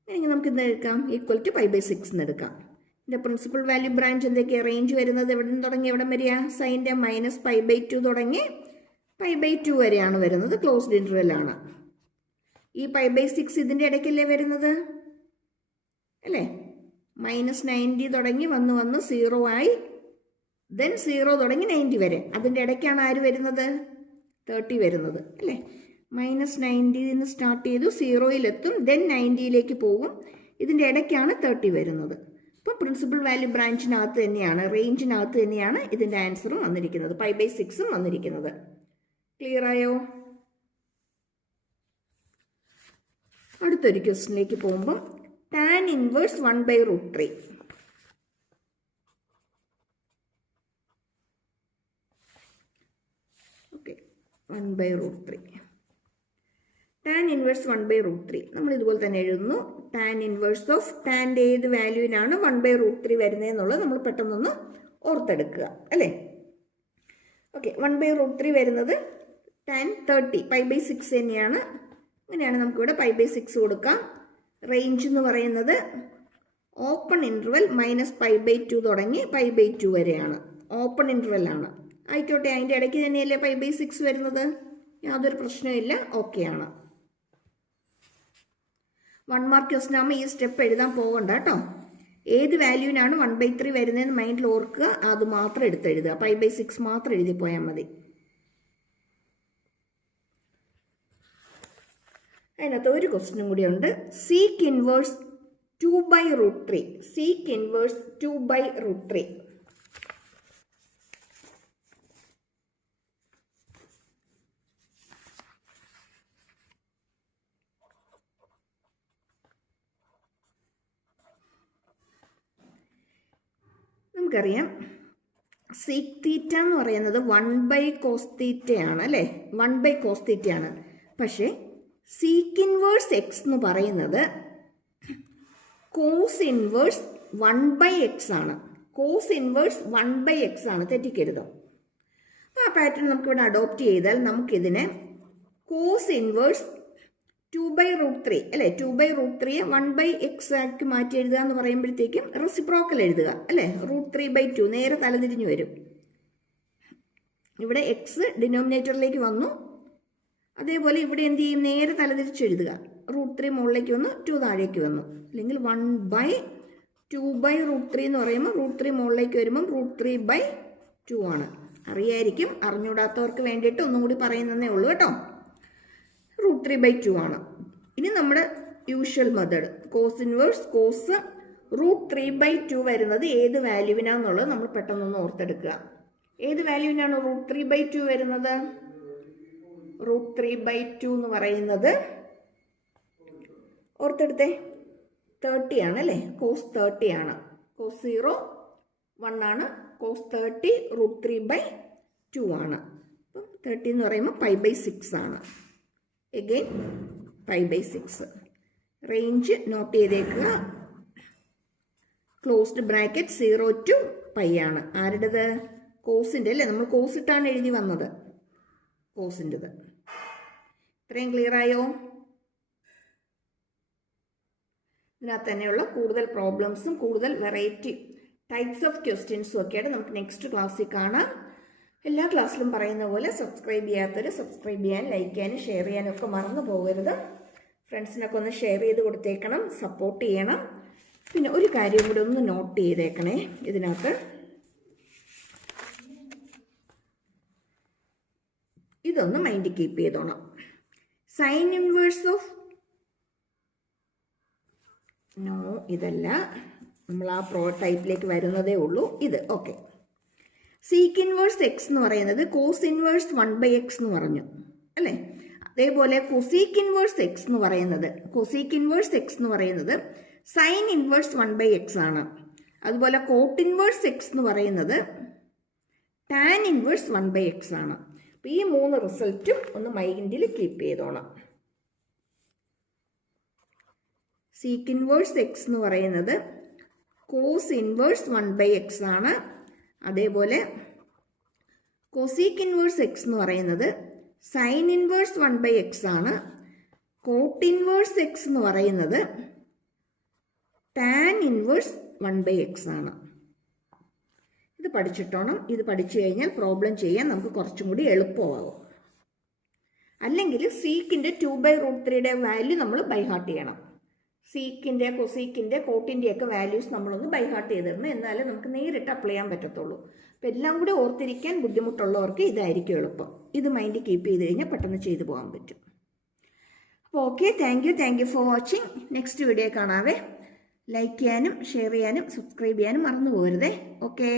അല്ലെങ്കിൽ നമുക്ക് ഇന്ന് എടുക്കാം ഈക്വൽ ടു π/6 എന്ന് എടുക്കാം. ഇതിൻ്റെ പ്രിൻസിപ്പൽ വാല്യൂ ബ്രാഞ്ച് എന്തൊക്കെയാണ്? റേഞ്ച് വരുന്നത് എവിടെ നിന്ന് തുടങ്ങി എവിടെ വരിക? സൈൻ്റെ -π/2 തുടങ്ങി π/2 വരെയാണ് വരുന്നത്. ക്ലോസ്ഡ് ഇൻ്റർവെൽ ആണ്. ഈ π/6 ഇതിൻ്റെ ഇടയ്ക്കല്ലേ വരുന്നത് അല്ലേ. -90 തുടങ്ങി വന്ന് 0 ആയി, ദെൻ 0 തുടങ്ങി 90 വരെ. അതിൻ്റെ ഇടയ്ക്കാണ് ആര് വരുന്നത്? 30 വരുന്നത് അല്ലേ. -90 സ്റ്റാർട്ട് ചെയ്തു 0-ലെത്തും, ദെൻ 90-ലേക്ക് പോകും. ഇതിൻ്റെ ഇടയ്ക്കാണ് 30 വരുന്നത്. അപ്പോൾ പ്രിൻസിപ്പൽ വാല്യൂ ബ്രാഞ്ചിനകത്ത് തന്നെയാണ്, റേഞ്ചിനകത്ത് തന്നെയാണ് ഇതിൻ്റെ ആൻസറും വന്നിരിക്കുന്നത്, π/6ഉം വന്നിരിക്കുന്നത്. ക്ലിയർ ആയോ? അടുത്തൊരു ക്വസ്റ്റ്യനിലേക്ക് പോകുമ്പോൾ tan inverse 1/√3. Okay, 1/√3. Tan inverse 1/√3 നമ്മൾ ഇതുപോലെ തന്നെ എഴുതുന്നു. ടാൻ ഇൻവേഴ്സ് ഓഫ് ടാൻ്റെ ഏത് വാല്യൂവിനാണ് 1/√3 വരുന്നതെന്നുള്ളത് നമ്മൾ പെട്ടെന്നൊന്ന് ഓർത്തെടുക്കുക അല്ലേ. ഓക്കെ, 1/√3 വരുന്നത് ടാൻ 30 π/6 തന്നെയാണ്. അങ്ങനെയാണ് നമുക്കിവിടെ π/6 കൊടുക്കാം. റേഞ്ച് എന്ന് പറയുന്നത് ഓപ്പൺ ഇൻ്റർവെൽ -π/2 തുടങ്ങി π/2 വരെയാണ്. ഓപ്പൺ ഇൻ്റർവെൽ ആണ്. ആയിക്കോട്ടെ, അതിൻ്റെ ഇടയ്ക്ക് തന്നെയല്ലേ π/6 വരുന്നത്. യാതൊരു പ്രശ്നമില്ല, ഓക്കെയാണ്. 1 മാർക്ക് ക്വസ്റ്റ്യൻ ആകുമ്പോൾ ഈ സ്റ്റെപ്പ് എഴുതാൻ പോകണ്ട കേട്ടോ. ഏത് വാല്യൂവിനാണ് 1/3 വരുന്നതെന്ന് മൈൻഡിൽ ഓർക്കുക, അത് മാത്രം എടുത്തെഴുതുക. 5/6 മാത്രം എഴുതി പോയാൽ മതി. അതിനകത്ത് ഒരു ക്വസ്റ്റ്യനും കൂടി ഉണ്ട്. Sec inverse 2/√3. Sec inverse 2/√3. നമുക്കറിയാം സീക്ക് തീറ്റ എന്ന് പറയുന്നത് 1/cos തീറ്റയാണ് അല്ലേ, 1/cos തീറ്റയാണ്. പക്ഷേ സീക്ക് ഇൻവേഴ്സ് എക്സ് എന്ന് പറയുന്നത് കോസ് ഇൻവേഴ്സ് 1/x ആണ്. കോസ് ഇൻവേഴ്സ് 1/x ആണ്, തെറ്റിക്കരുതോ. അപ്പോൾ ആ പാറ്റേൺ നമുക്കിവിടെ അഡോപ്റ്റ് ചെയ്താൽ നമുക്കിതിനെ കോസ് ഇൻവേഴ്സ് 2/√3 അല്ലേ, 2/√3 1/x ആക്കി മാറ്റി എഴുതുക എന്ന് പറയുമ്പോഴത്തേക്കും റെസിപ്രോക്കൽ എഴുതുക അല്ലേ, √3/2 നേരെ തലതിരിഞ്ഞു വരും. ഇവിടെ എക്സ് ഡിനോമിനേറ്ററിലേക്ക് വന്നു, അതേപോലെ ഇവിടെ എന്ത് ചെയ്യും, നേരെ തലതിരിച്ചെഴുതുക. √3 മുകളിലേക്ക് വന്നു, 2 താഴേക്ക് വന്നു. അല്ലെങ്കിൽ 1/2/√3 എന്ന് പറയുമ്പോൾ √3 മുകളിലേക്ക് വരുമ്പം √3/2 ആണ്. അറിയായിരിക്കും, അറിഞ്ഞൂടാത്തവർക്ക് വേണ്ടിയിട്ട് ഒന്നും കൂടി പറയുന്നതേ ഉള്ളൂ കേട്ടോ. √3/2 ആണ്. ഇനി നമ്മുടെ usual method cos inverse cos √3/2 വരുന്നത് ഏത് വാല്യൂവിനാന്നുള്ളത് നമ്മൾ പെട്ടെന്നൊന്ന് ഓർത്തെടുക്കുക. ഏത് വാല്യൂവിനാണ് √3/2 വരുന്നത്? √3/2 എന്ന് പറയുന്നത് ഓർത്തെടുത്തേ 30 ആണ് അല്ലേ, കോസ് 30 ആണ്. കോസ് 0 1 ആണ്, കോസ് 30 √3/2 ആണ്. അപ്പം 30 എന്ന് പറയുമ്പോൾ 5/6 ആണ്. എഗെയിൻ 5/6. റേഞ്ച് നോട്ട് ചെയ്തേക്കുക. ക്ലോസ്ഡ് ബ്രാക്കറ്റ് 0 to π ആണ്. ആരുടേത്? കോസിൻ്റെ അല്ലേ, നമ്മൾ കോസ് ഇട്ടാണ് എഴുതി വന്നത്, കോസിൻ്റെത്. ഇത്രയും ക്ലിയർ ആയോ? ഇതിനകത്ത് തന്നെയുള്ള കൂടുതൽ പ്രോബ്ലംസും കൂടുതൽ വെറൈറ്റി ടൈപ്സ് ഓഫ് ക്വസ്റ്റ്യൻസും ഒക്കെയായിട്ട് നമുക്ക് നെക്സ്റ്റ് ക്ലാസ്സിൽ കാണാം. എല്ലാ ക്ലാസ്സിലും പറയുന്ന പോലെ സബ്സ്ക്രൈബ് ചെയ്യാത്തവർ സബ്സ്ക്രൈബ് ചെയ്യാൻ, ലൈക്ക് ചെയ്യാനും ഷെയർ ചെയ്യാനും ഒക്കെ മറന്നു പോകരുത്. ഫ്രണ്ട്സിനൊക്കെ ഒന്ന് ഷെയർ ചെയ്ത് കൊടുത്തേക്കണം, സപ്പോർട്ട് ചെയ്യണം. പിന്നെ ഒരു കാര്യം കൂടെ ഒന്ന് നോട്ട് ചെയ്തേക്കണേ, ഇതിനകത്ത് ഇതൊന്ന് മൈൻഡ് കീപ്പ് ചെയ്തോണം. സൈൻ ഇൻവേഴ്സ് ഓഫ് നോ, ഇതല്ല, നമ്മൾ ആ ടൈപ്പിലേക്ക് വരുന്നതേ ഉള്ളൂ. ഇത് ഓക്കെ. സീക്ക് ഇൻവേഴ്സ് എക്സ് എന്ന് പറയുന്നത് കോസ് ഇൻവേഴ്സ് 1/x എന്ന് പറഞ്ഞു അല്ലേ. അതേപോലെ കൊസീക്ക് ഇൻവേഴ്സ് എക്സ് എന്ന് പറയുന്നത് സൈൻ ഇൻവേഴ്സ് 1/x ആണ്. അതുപോലെ കോട്ട് ഇൻവേഴ്സ് എക്സ് എന്ന് പറയുന്നത് ടാൻ ഇൻവേഴ്സ് 1/x ആണ്. അപ്പോൾ ഈ 3 റിസൾട്ടും ഒന്ന് മൈൻഡിൽ കീപ്പ് ചെയ്തോണം. സീക്ക് ഇൻവേഴ്സ് എക്സ് എന്ന് പറയുന്നത് കോസ് ഇൻവേഴ്സ് 1/x ആണ്. അതേപോലെ കൊസീക്ക് ഇൻവേഴ്സ് എക്സ് എന്ന് പറയുന്നത് സൈൻ ഇൻവേഴ്സ് 1/x ആണ്. കോട്ട് ഇൻവേഴ്സ് എക്സ് എന്ന് പറയുന്നത് ടാൻ ഇൻവേഴ്സ് 1/x ആണ്. ഇത് പഠിച്ചിട്ടോണം. ഇത് പഠിച്ചു കഴിഞ്ഞാൽ പ്രോബ്ലം ചെയ്യാൻ നമുക്ക് കുറച്ചും കൂടി എളുപ്പമാകും. അല്ലെങ്കിൽ സീക്കിൻ്റെ 2/√3യുടെ വാല്യൂ നമ്മൾ ബൈഹാർട്ട് ചെയ്യണം. സീക്കിൻ്റെ കൊസീക്കിൻ്റെ കോട്ടിൻ്റെ ഒക്കെ വാല്യൂസ് നമ്മളൊന്ന് ബൈഹാർട്ട് ചെയ്തിടണം, എന്നാലേ നമുക്ക് നേരിട്ട് അപ്ലൈ ചെയ്യാൻ പറ്റത്തുള്ളൂ. അപ്പോൾ എല്ലാം കൂടി ഓർത്തിരിക്കാൻ ബുദ്ധിമുട്ടുള്ളവർക്ക് ഇതായിരിക്കും എളുപ്പം. ഇത് മൈൻഡ് കീപ്പ് ചെയ്ത് കഴിഞ്ഞാൽ പെട്ടെന്ന് ചെയ്തു പോകാൻ പറ്റും. അപ്പോൾ okay, thank you for watching. Next video കാണാവേ. ലൈക്ക് ചെയ്യാനും ഷെയർ ചെയ്യാനും സബ്സ്ക്രൈബ് ചെയ്യാനും മറന്നു പോകരുതേ. ഓക്കെ.